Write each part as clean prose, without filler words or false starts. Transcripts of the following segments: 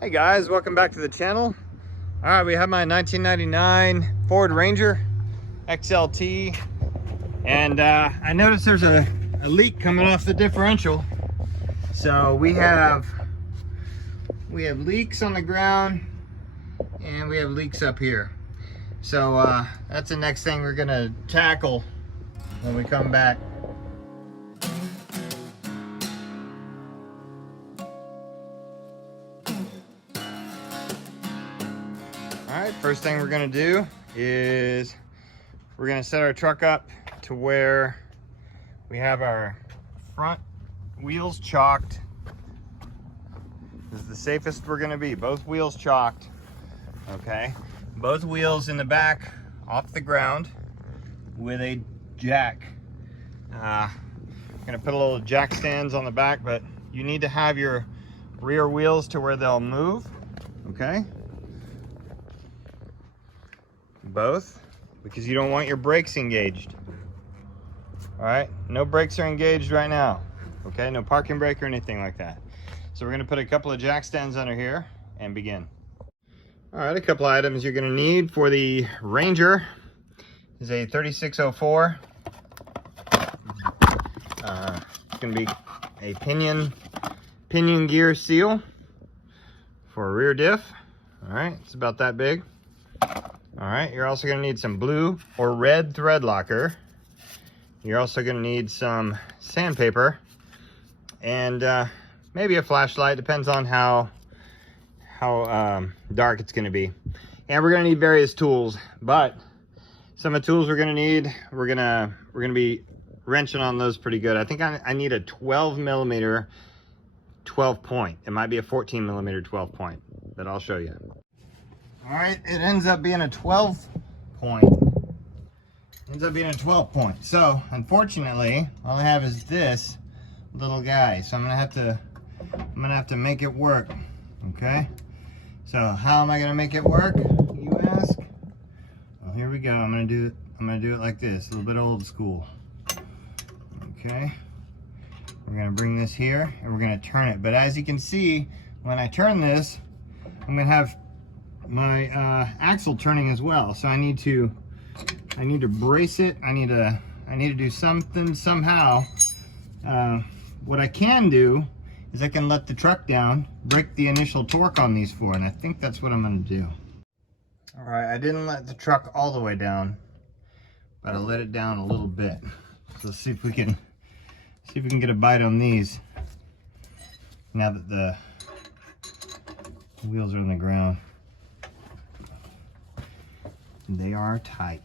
Hey guys, welcome back to the channel. All right, we have my 1999 Ford Ranger XLT, and I noticed there's a leak coming off the differential. So we have leaks on the ground, and we have leaks up here. So that's the next thing we're gonna tackle when we come back. All right, first thing we're gonna do is we're gonna set our truck up to where we have our front wheels chalked. This is the safest we're gonna be, both wheels chalked, okay? Both wheels in the back off the ground with a jack. I'm gonna put a little jack stands on the back, but you need to have your rear wheels to where they'll move, okay? Both, because you don't want your brakes engaged. All right, no brakes are engaged right now, okay? No parking brake or anything like that. So we're gonna put a couple of jack stands under here and begin. All right, a couple items you're gonna need for the Ranger is a 3604. It's gonna be a pinion gear seal for a rear diff. All right, it's about that big. All right, you're also gonna need some blue or red thread locker. You're also gonna need some sandpaper and maybe a flashlight, depends on how dark it's gonna be. And we're gonna need various tools, but some of the tools we're gonna need, we're gonna be wrenching on those pretty good. I think I need a 12 millimeter 12 point. It might be a 14 millimeter 12 point, but I'll show you. All right, it ends up being a 12 point. So, unfortunately, all I have is this little guy. So I'm gonna have to make it work. Okay. So how am I gonna make it work, you ask? Well, here we go. I'm gonna do it like this, a little bit old school. Okay. We're gonna bring this here and we're gonna turn it. But as you can see, when I turn this, I'm gonna have my axle turning as well. So I need to brace it. I need to do something somehow. What I can do is I can let the truck down, break the initial torque on these four, and I think that's what I'm gonna do. All right, I didn't let the truck all the way down, but I let it down a little bit. So let's see if we can get a bite on these now that the wheels are on the ground. They are tight.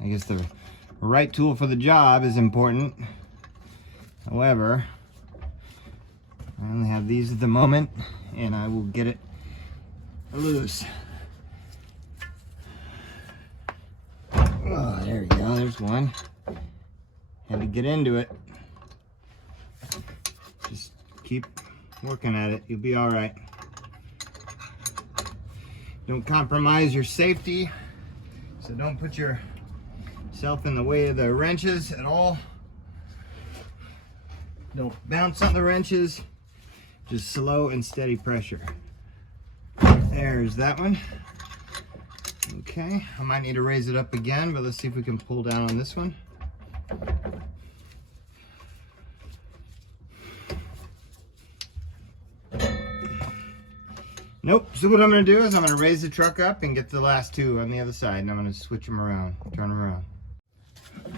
I guess the right tool for the job is important. However, I only have these at the moment, and I will get it loose. Oh, there we go. There's one. Had to get into it. Just keep working at it. You'll be all right. Don't compromise your safety. So don't put yourself in the way of the wrenches at all. Don't bounce on the wrenches. Just slow and steady pressure. There's that one. Okay, I might need to raise it up again, but let's see if we can pull down on this one. Nope. So what I'm going to do is I'm going to raise the truck up and get the last two on the other side, and I'm going to switch them around, turn them around.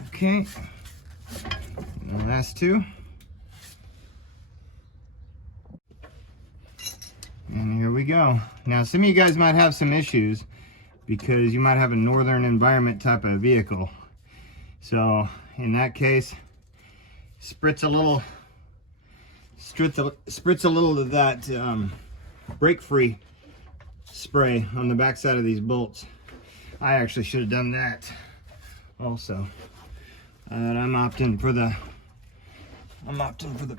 Okay. And the last two. And here we go. Now, some of you guys might have some issues because you might have a northern environment type of vehicle. So in that case, spritz a little of that brake-free spray on the back side of these bolts. I actually should have done that also. And I'm opting for the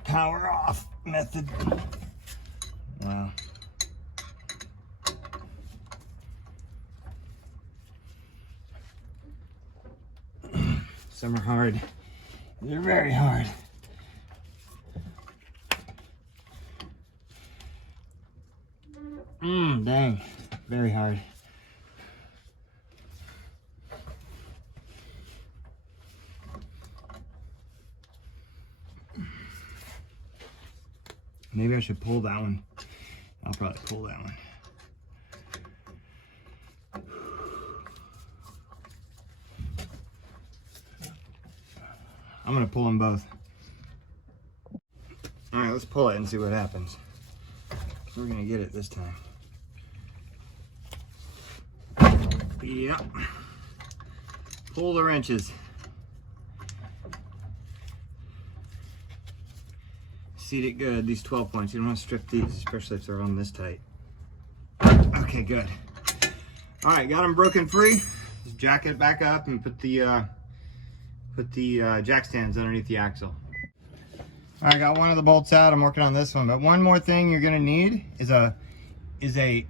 power off method. Wow. Some are hard. They're very hard. Dang, very hard. Maybe I should pull that one. I'll probably pull that one. I'm gonna pull them both. All right, let's pull it and see what happens. We're gonna get it this time. Yep. Pull the wrenches. Seat it good, these 12 points. You don't want to strip these, especially if they're on this tight. Okay, good. All right, got them broken free. Just jack it back up and put the jack stands underneath the axle. All right, got one of the bolts out. I'm working on this one, but one more thing you're gonna need is a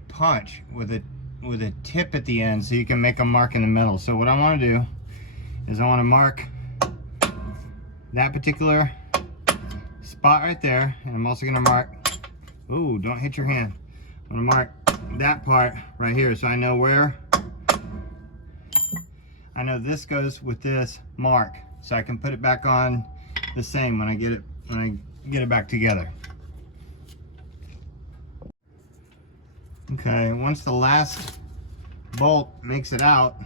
punch with a tip at the end, so you can make a mark in the middle. So what I want to do is I want to mark that particular spot right there, and I'm also gonna mark, ooh, don't hit your hand. I'm gonna mark that part right here, so I know where, I know this goes with this mark, so I can put it back on the same when I get it back together. Okay, once the last bolt makes it out,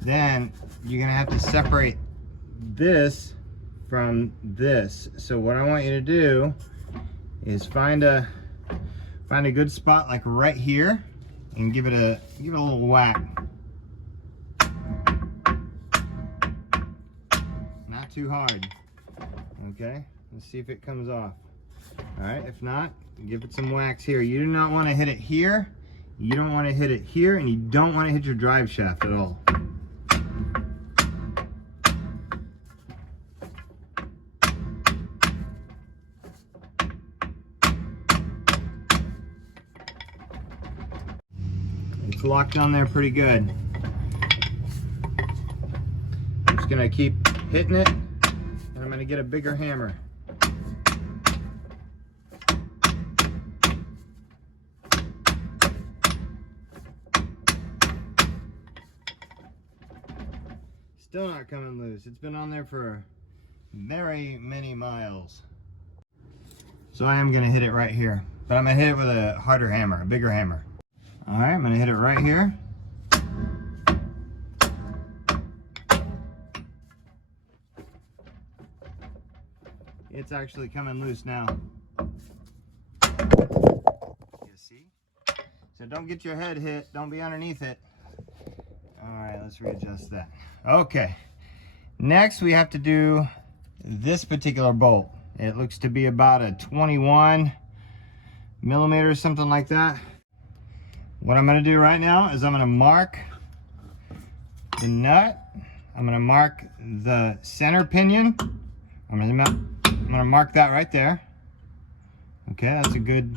then you're gonna have to separate this from this. So what I want you to do is find a good spot like right here and give it a little whack. Not too hard. Okay, let's see if it comes off. All right, if not, give it some wax here. You do not want to hit it here, you don't want to hit it here, and you don't want to hit your drive shaft at all. It's locked on there pretty good. I'm just gonna keep hitting it, and I'm gonna get a bigger hammer. Still not coming loose. It's been on there for very many miles. So I am gonna hit it right here, but I'm gonna hit it with a harder hammer, a bigger hammer. All right, I'm gonna hit it right here. It's actually coming loose now. You see? So don't get your head hit, don't be underneath it. All right, let's readjust that. Okay, next we have to do this particular bolt. It looks to be about a 21 millimeters, something like that. What I'm gonna do right now is I'm gonna mark the nut. I'm gonna mark the center pinion. I'm gonna mark that right there. Okay, that's a good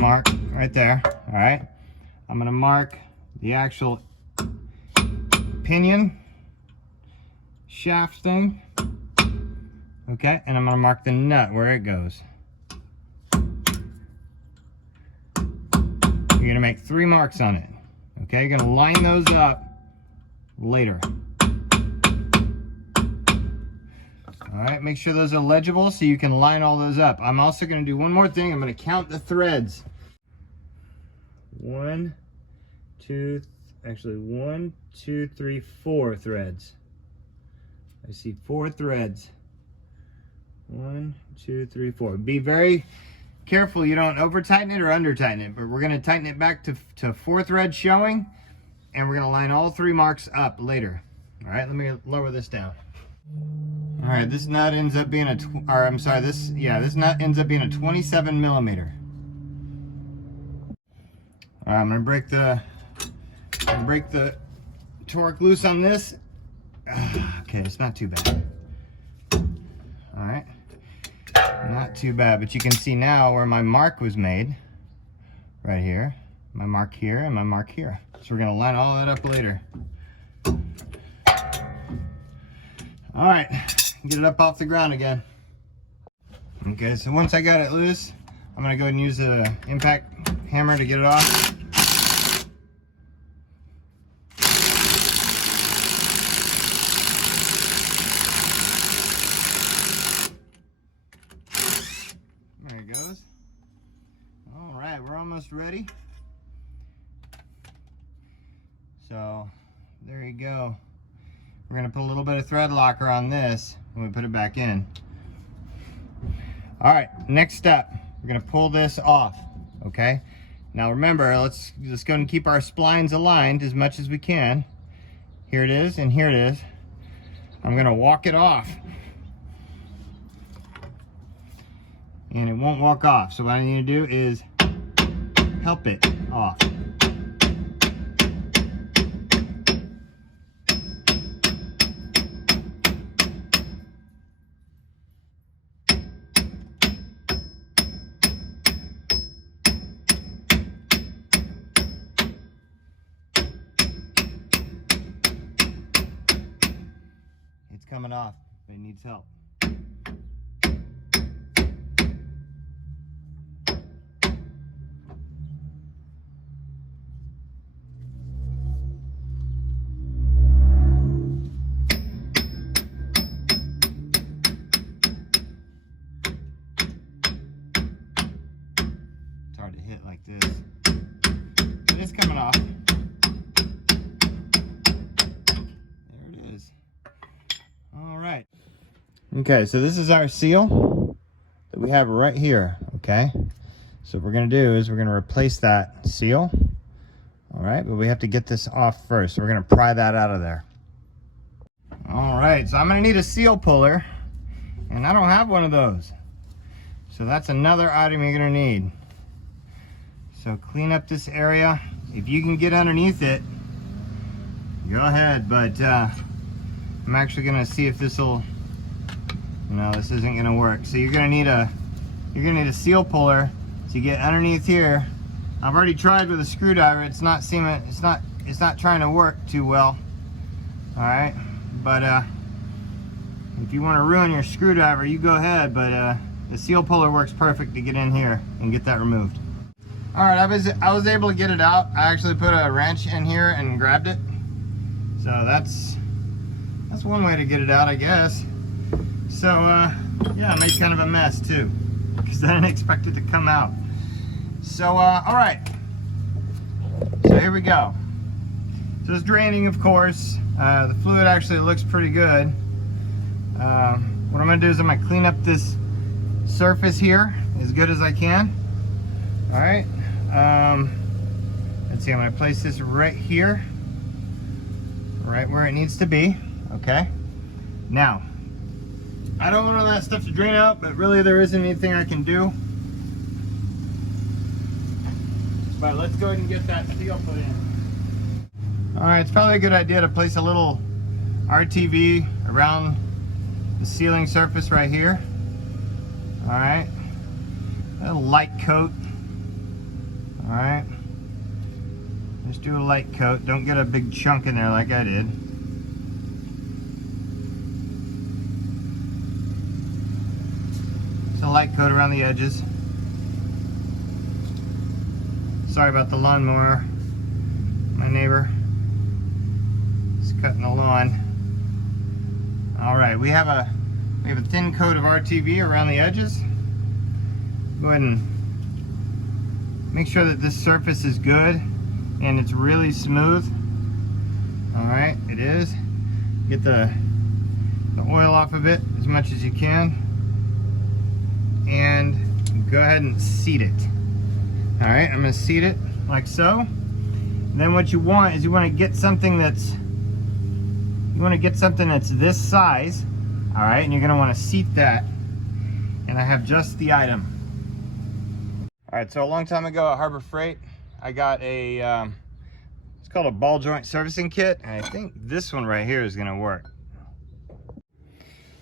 mark right there. All right, I'm gonna mark the actual pinion shaft thing. Okay, and I'm gonna mark the nut where it goes. You're gonna make 3 marks on it. Okay, you're gonna line those up later. All right, make sure those are legible so you can line all those up. I'm also gonna do one more thing. I'm gonna count the threads. 1, 2, 3, 4 threads. I see 4 threads. 1, 2, 3, 4. Be very careful you don't over tighten it or under tighten it, but we're going to tighten it back to 4 threads showing, and we're going to line all 3 marks up later. All right, let me lower this down. All right, this nut ends up being this nut ends up being a 27 millimeter. All right, I'm going to break the torque loose on this. Okay, it's not too bad. All right, not too bad, but you can see now where my mark was made, right here, my mark here and my mark here. So we're gonna line all that up later. All right, get it up off the ground again. Okay, so once I got it loose, I'm gonna go ahead and use the impact hammer to get it off. There it goes. All right, we're almost ready. So there you go. We're gonna put a little bit of thread locker on this when we put it back in. All right, next step, we're gonna pull this off, okay? Now remember, let's go and keep our splines aligned as much as we can. Here it is, and here it is. I'm gonna walk it off. And it won't walk off, so what I need to do is help it off. It's coming off, but it needs help. It's hard to hit like this. It is coming off. Okay, so this is our seal that we have right here, okay? So what we're gonna do is we're gonna replace that seal, all right? But we have to get this off first, so we're gonna pry that out of there. All right, so I'm gonna need a seal puller, and I don't have one of those. So that's another item you're gonna need. So clean up this area. If you can get underneath it, go ahead, but I'm actually gonna see if this will. No, this isn't gonna work. So you're gonna need a seal puller to get underneath here. I've already tried with a screwdriver. It's not trying to work too well. All right, but if you want to ruin your screwdriver, you go ahead. But the seal puller works perfect to get in here and get that removed. All right, I was able to get it out. I actually put a wrench in here and grabbed it. So that's one way to get it out, I guess. So, yeah, I made kind of a mess too, because I didn't expect it to come out. So, all right. So here we go. So it's draining, of course. The fluid actually looks pretty good. What I'm gonna do is I'm gonna clean up this surface here as good as I can. All right. Let's see, I'm gonna place this right here, right where it needs to be, okay? Now, I don't want all that stuff to drain out, but really there isn't anything I can do. But let's go ahead and get that seal put in. All right, it's probably a good idea to place a little RTV around the sealing surface right here. All right, a light coat. All right, just do a light coat. Don't get a big chunk in there like I did. A light coat around the edges. Sorry about the lawnmower. My neighbor is cutting the lawn. All right, we have a thin coat of RTV around the edges. Go ahead and make sure that this surface is good and it's really smooth. All right, it is. Get the oil off of it as much as you can. And go ahead and seat it. All right, I'm gonna seat it like so. And then what you want is you want to get something that's this size. All right, and you're gonna want to seat that. And I have just the item. All right, so a long time ago at Harbor Freight, I got a it's called a ball joint servicing kit, and I think this one right here is gonna work.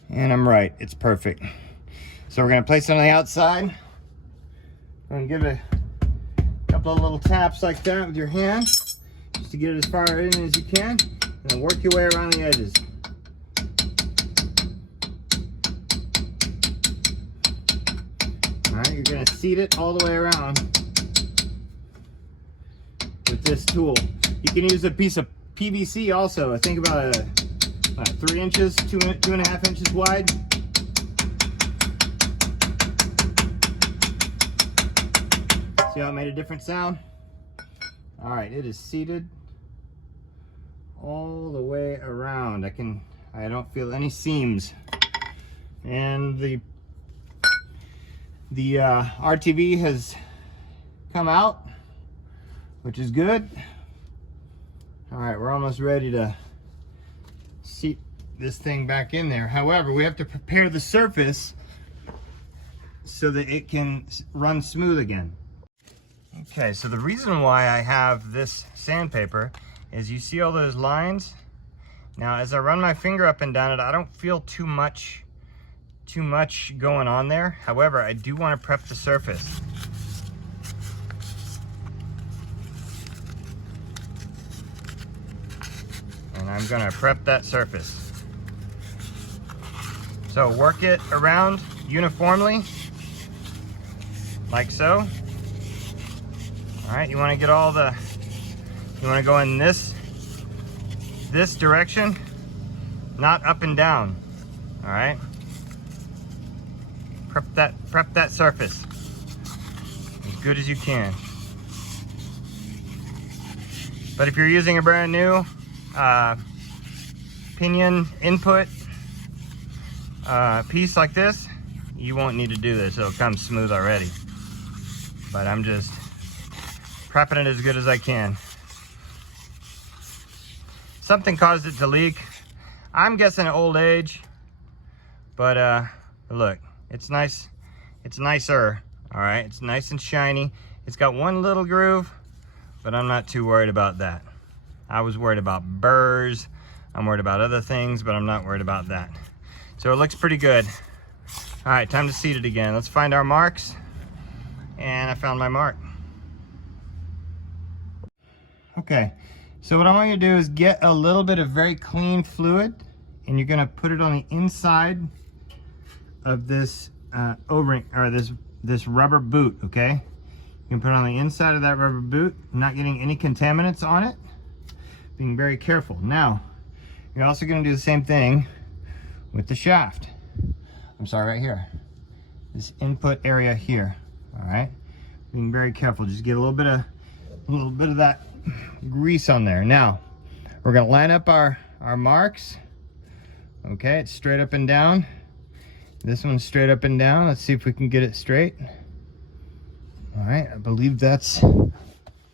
And I'm right, it's perfect. So we're gonna place it on the outside. We're gonna give it a couple of little taps like that with your hand, just to get it as far in as you can, and then work your way around the edges. All right, you're gonna seat it all the way around with this tool. You can use a piece of PVC also. I think about 3 inches, 2.5 inches wide. See how it made a different sound? All right, it is seated all the way around. I don't feel any seams. And the RTV has come out, which is good. All right, we're almost ready to seat this thing back in there. However, we have to prepare the surface so that it can run smooth again. Okay, so the reason why I have this sandpaper is you see all those lines? Now, as I run my finger up and down it, I don't feel too much going on there. However, I do want to prep the surface. And I'm gonna prep that surface. So work it around uniformly, like so. All right, you wanna get you wanna go in this direction, not up and down, all right? Prep that surface as good as you can. But if you're using a brand new Pinion input piece like this, you won't need to do this. It'll come smooth already. But I'm just prepping it as good as I can. Something caused it to leak. I'm guessing old age, but look, it's nice. It's nicer. All right, it's nice and shiny. It's got one little groove, but I'm not too worried about that. I was worried about burrs. I'm worried about other things, but I'm not worried about that. So it looks pretty good. All right, time to seat it again. Let's find our marks. And I found my mark. Okay, so what I want you to do is get a little bit of very clean fluid, and you're gonna put it on the inside of this O-ring, or this rubber boot, okay? You can put it on the inside of that rubber boot, not getting any contaminants on it, being very careful. Now, you're also gonna do the same thing with the shaft. I'm sorry, right here. This input area here, all right? Being very careful, just get a little bit of that grease on there. Now, we're gonna line up our marks. Okay, it's straight up and down. This one's straight up and down. Let's see if we can get it straight. All right, I believe that's, let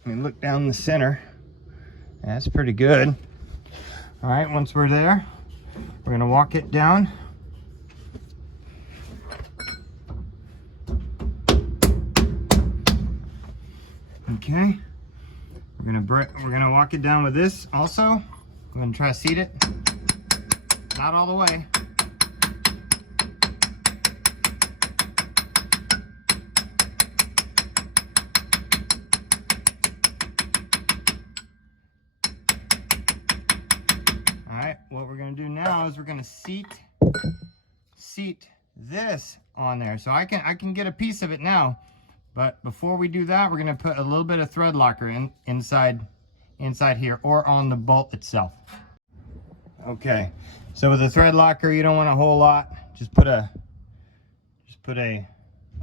me look down the center. That's pretty good. All right, once we're there, we're gonna walk it down. Okay, we're gonna walk it down with this also. We're gonna try to seat it. Not all the way. All right, what we're gonna do now is we're gonna seat this on there. So I can get a piece of it now, but before we do that, we're gonna put a little bit of thread locker inside here, or on the bolt itself. Okay, so with a thread locker, you don't want a whole lot. Just put a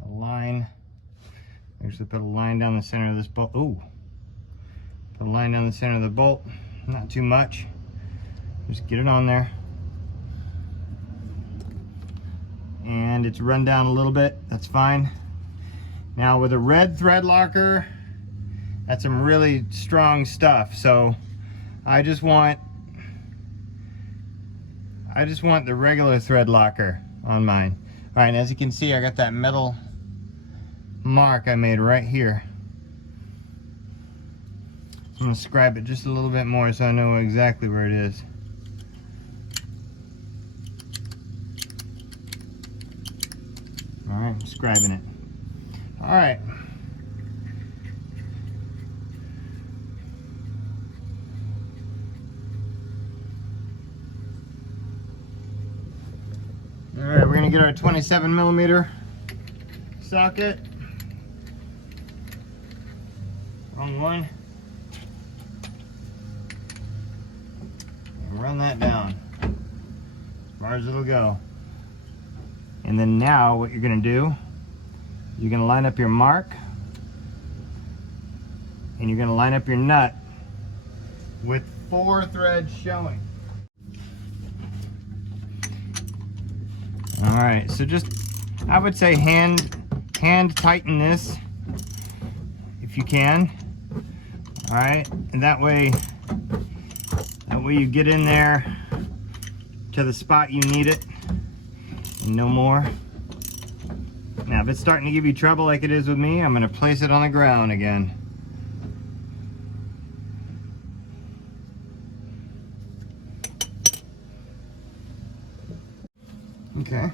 line. Actually, put a line down the center of this bolt. Ooh, put a line down the center of the bolt. Not too much. Just get it on there. And it's run down a little bit. That's fine. Now with a red thread locker, that's some really strong stuff. So I just want the regular thread locker on mine. All right, and as you can see, I got that metal mark I made right here. I'm gonna scribe it just a little bit more so I know exactly where it is. All right, I'm scribing it. All right. All right, we're gonna get our 27mm socket. Wrong one. And run that down as far as it'll go. And then now what you're going to do, you're going to line up your mark, and you're going to line up your nut with 4 threads showing. All right, so just, I would say hand tighten this if you can. All right, and that way you get in there to the spot you need it, and no more. Now, if it's starting to give you trouble like it is with me, I'm gonna place it on the ground again. Okay.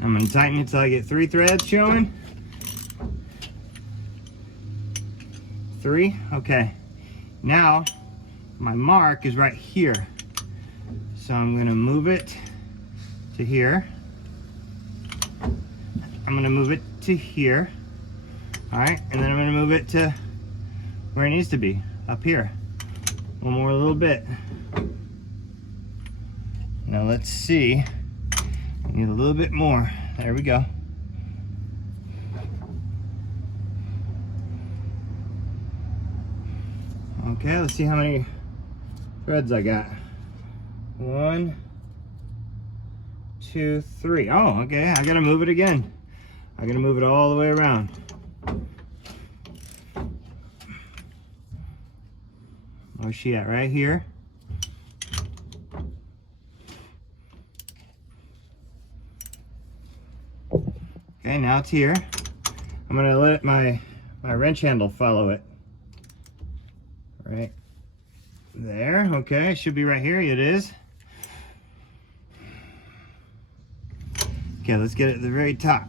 I'm going to tighten it till I get 3 threads showing. 3, okay. Now, my mark is right here. So I'm going to move it to here. I'm going to move it to here. All right, and then I'm going to move it to where it needs to be, up here. One more little bit. Now let's see. I need a little bit more. There we go. Okay, let's see how many threads I got. 1, 2, 3. Oh, okay, I gotta move it again. I gotta move it all the way around. Where's she at? Right here. Okay, now it's here. I'm gonna let my wrench handle follow it. Right there. Okay, should be right here. It is. Okay, let's get it at the very top.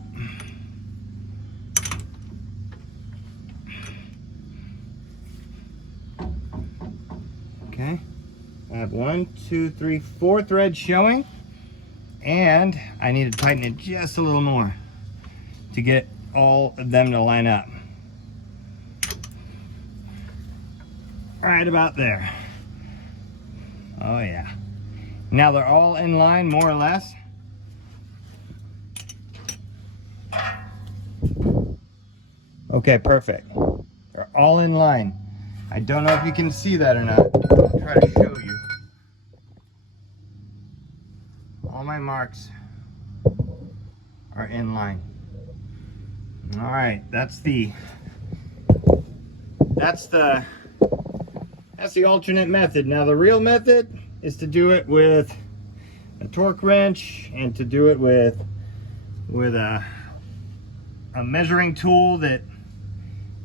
Okay, I have 1, 2, 3, 4 threads showing, and I need to tighten it just a little more to get all of them to line up. Right about there. Oh yeah. Now they're all in line, more or less. Okay, perfect. They're all in line. I don't know if you can see that or not. I'll try to show you. All my marks are in line. All right, that's the alternate method. Now the real method is to do it with a torque wrench and to do it with a measuring tool that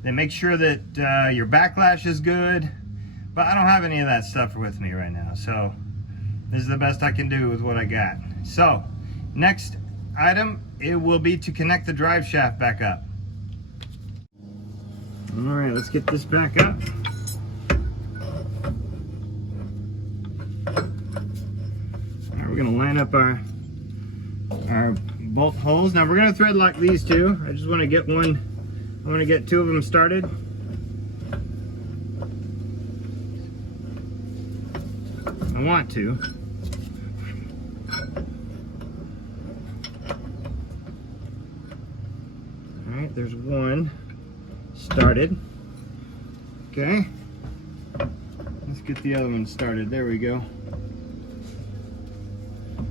makes sure that your backlash is good. But I don't have any of that stuff with me right now, so this is the best I can do with what I got. So next item, it will be to connect the drive shaft back up. All right, let's get this back up. All right, we're gonna line up our bolt holes. Now we're gonna thread lock these two. I just want to get one. I want to get 2 of them started. I want to. All right, there's one started. Okay, let's get the other one started. There we go.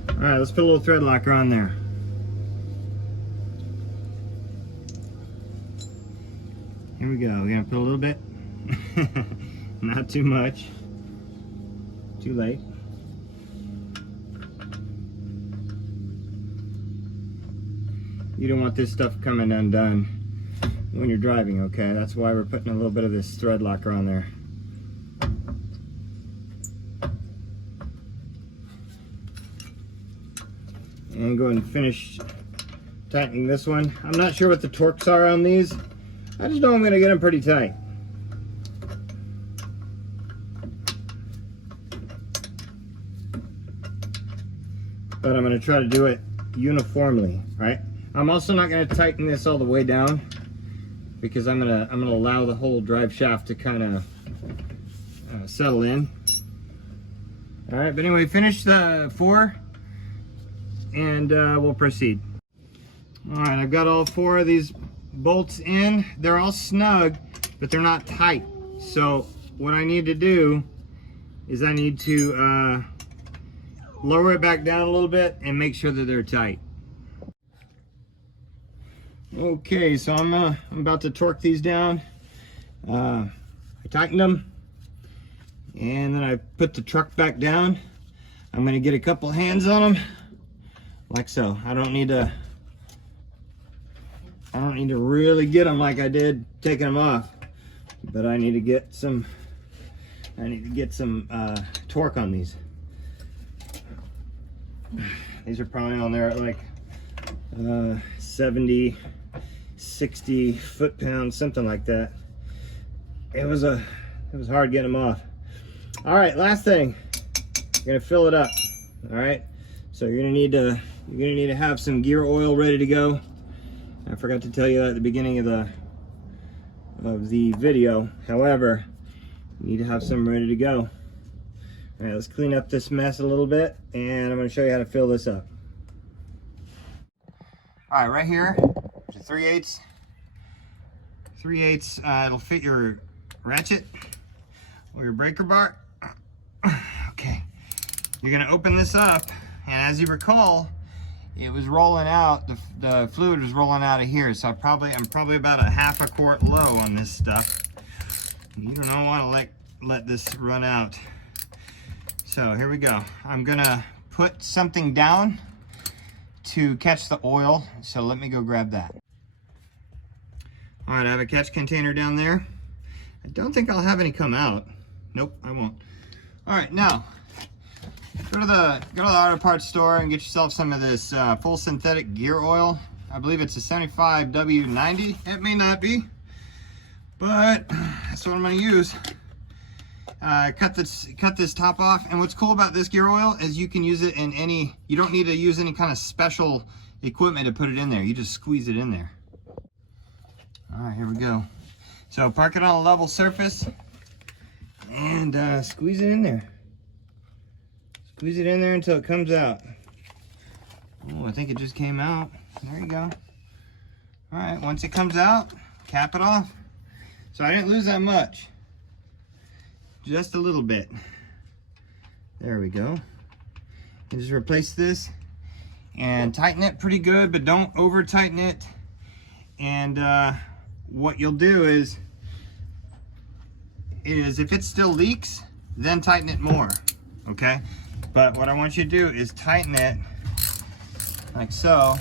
All right, let's put a little thread locker on there. Here we go. We're gonna put a little bit. Not too much. Too late. You don't want this stuff coming undone when you're driving, okay? That's why we're putting a little bit of this thread locker on there. And go ahead and finish tightening this one. I'm not sure what the torques are on these. I just know I'm going to get them pretty tight. but I'm gonna try to do it uniformly, right? I'm also not gonna tighten this all the way down because I'm gonna allow the whole drive shaft to kind of settle in. All right, but anyway, finish the 4 and we'll proceed. All right, I've got all 4 of these bolts in. They're all snug, but they're not tight. So what I need to do is I need to lower it back down a little bit and make sure that they're tight. Okay, so I'm about to torque these down. I tightened them, and then I put the truck back down. I'm gonna get a couple hands on them, like so. I don't need to really get them like I did taking them off, but I need to get some torque on these. These are probably on there at like 70, 60 foot-pounds, something like that. It was hard getting them off. All right, last thing, you're gonna fill it up. All right, so you're gonna need to have some gear oil ready to go. I forgot to tell you that at the beginning of the video. However, you need to have some ready to go. All right, let's clean up this mess a little bit, and I'm gonna show you how to fill this up. All right, right here, there's a 3/8. 3/8, it'll fit your ratchet or your breaker bar. Okay, you're gonna open this up, and as you recall, it was rolling out, the fluid was rolling out of here, so I'm probably about a half a quart low on this stuff. You don't want to let this run out. So here we go. I'm gonna put something down to catch the oil, so let me go grab that. All right, I have a catch container down there. I don't think I'll have any come out. Nope, I won't. All right, now go to the auto parts store and get yourself some of this full synthetic gear oil. I believe it's a 75W90. It may not be, but that's what I'm going to use. Cut this top off, and what's cool about this gear oil is you can use it in any. You don't need to use any kind of special equipment to put it in there. You just squeeze it in there. All right, here we go. So park it on a level surface and squeeze it in there. Squeeze it in there until it comes out. Oh, I think it just came out. There you go. All right, once it comes out, cap it off. So I didn't lose that much. Just a little bit. There we go. And just replace this and tighten it pretty good, but don't over tighten it. And what you'll do is if it still leaks, then tighten it more, okay? But what I want you to do is tighten it like so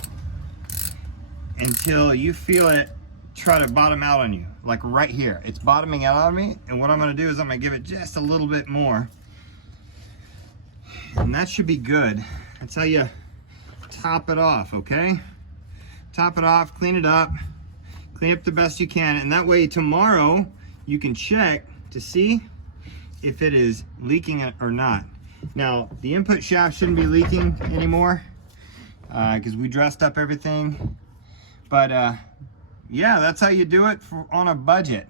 until you feel it try to bottom out on you, like right here. It's bottoming out on me, and what I'm gonna do is I'm gonna give it just a little bit more, and that should be good. That's how you top it off, okay? Top it off, clean it up the best you can, and that way tomorrow you can check to see if it is leaking or not. Now, the input shaft shouldn't be leaking anymore because we dressed up everything. But yeah, that's how you do it on a budget.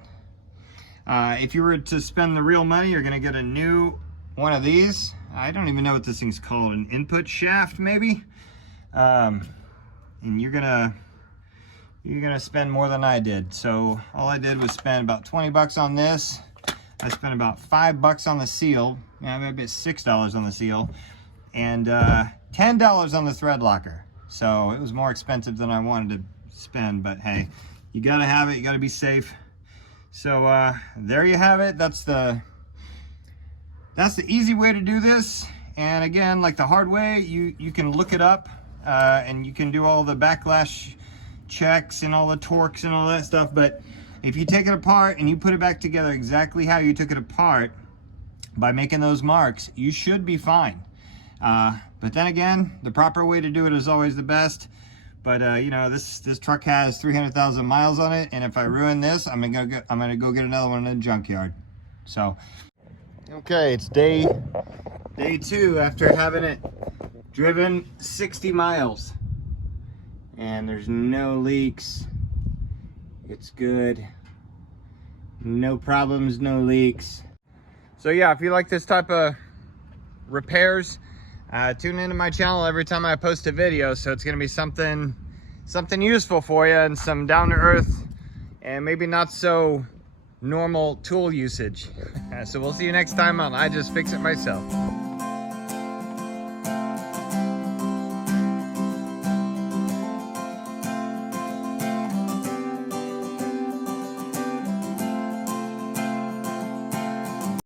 If you were to spend the real money, you're gonna get a new one of these. I don't even know what this thing's called, an input shaft maybe. And you're gonna spend more than I did. So all I did was spend about 20 bucks on this. I spent about $5 on the seal. Yeah, maybe it's $6 on the seal, and $10 on the thread locker. So it was more expensive than I wanted to spend, but hey, you gotta have it, you gotta be safe. So there you have it. That's the easy way to do this. And again, like the hard way, you can look it up and you can do all the backlash checks and all the torques and all that stuff. But if you take it apart and you put it back together exactly how you took it apart by making those marks, you should be fine. But then again, the proper way to do it is always the best. But you know, this truck has 300,000 miles on it, and if I ruin this, I'm gonna go get another one in the junkyard. So, okay, it's day 2 after having it driven 60 miles and there's no leaks. It's good. No problems, no leaks. So yeah, if you like this type of repairs, tune into my channel every time I post a video. So it's gonna be something useful for you and some down to earth and maybe not so normal tool usage. So we'll see you next time on I Just Fix It Myself.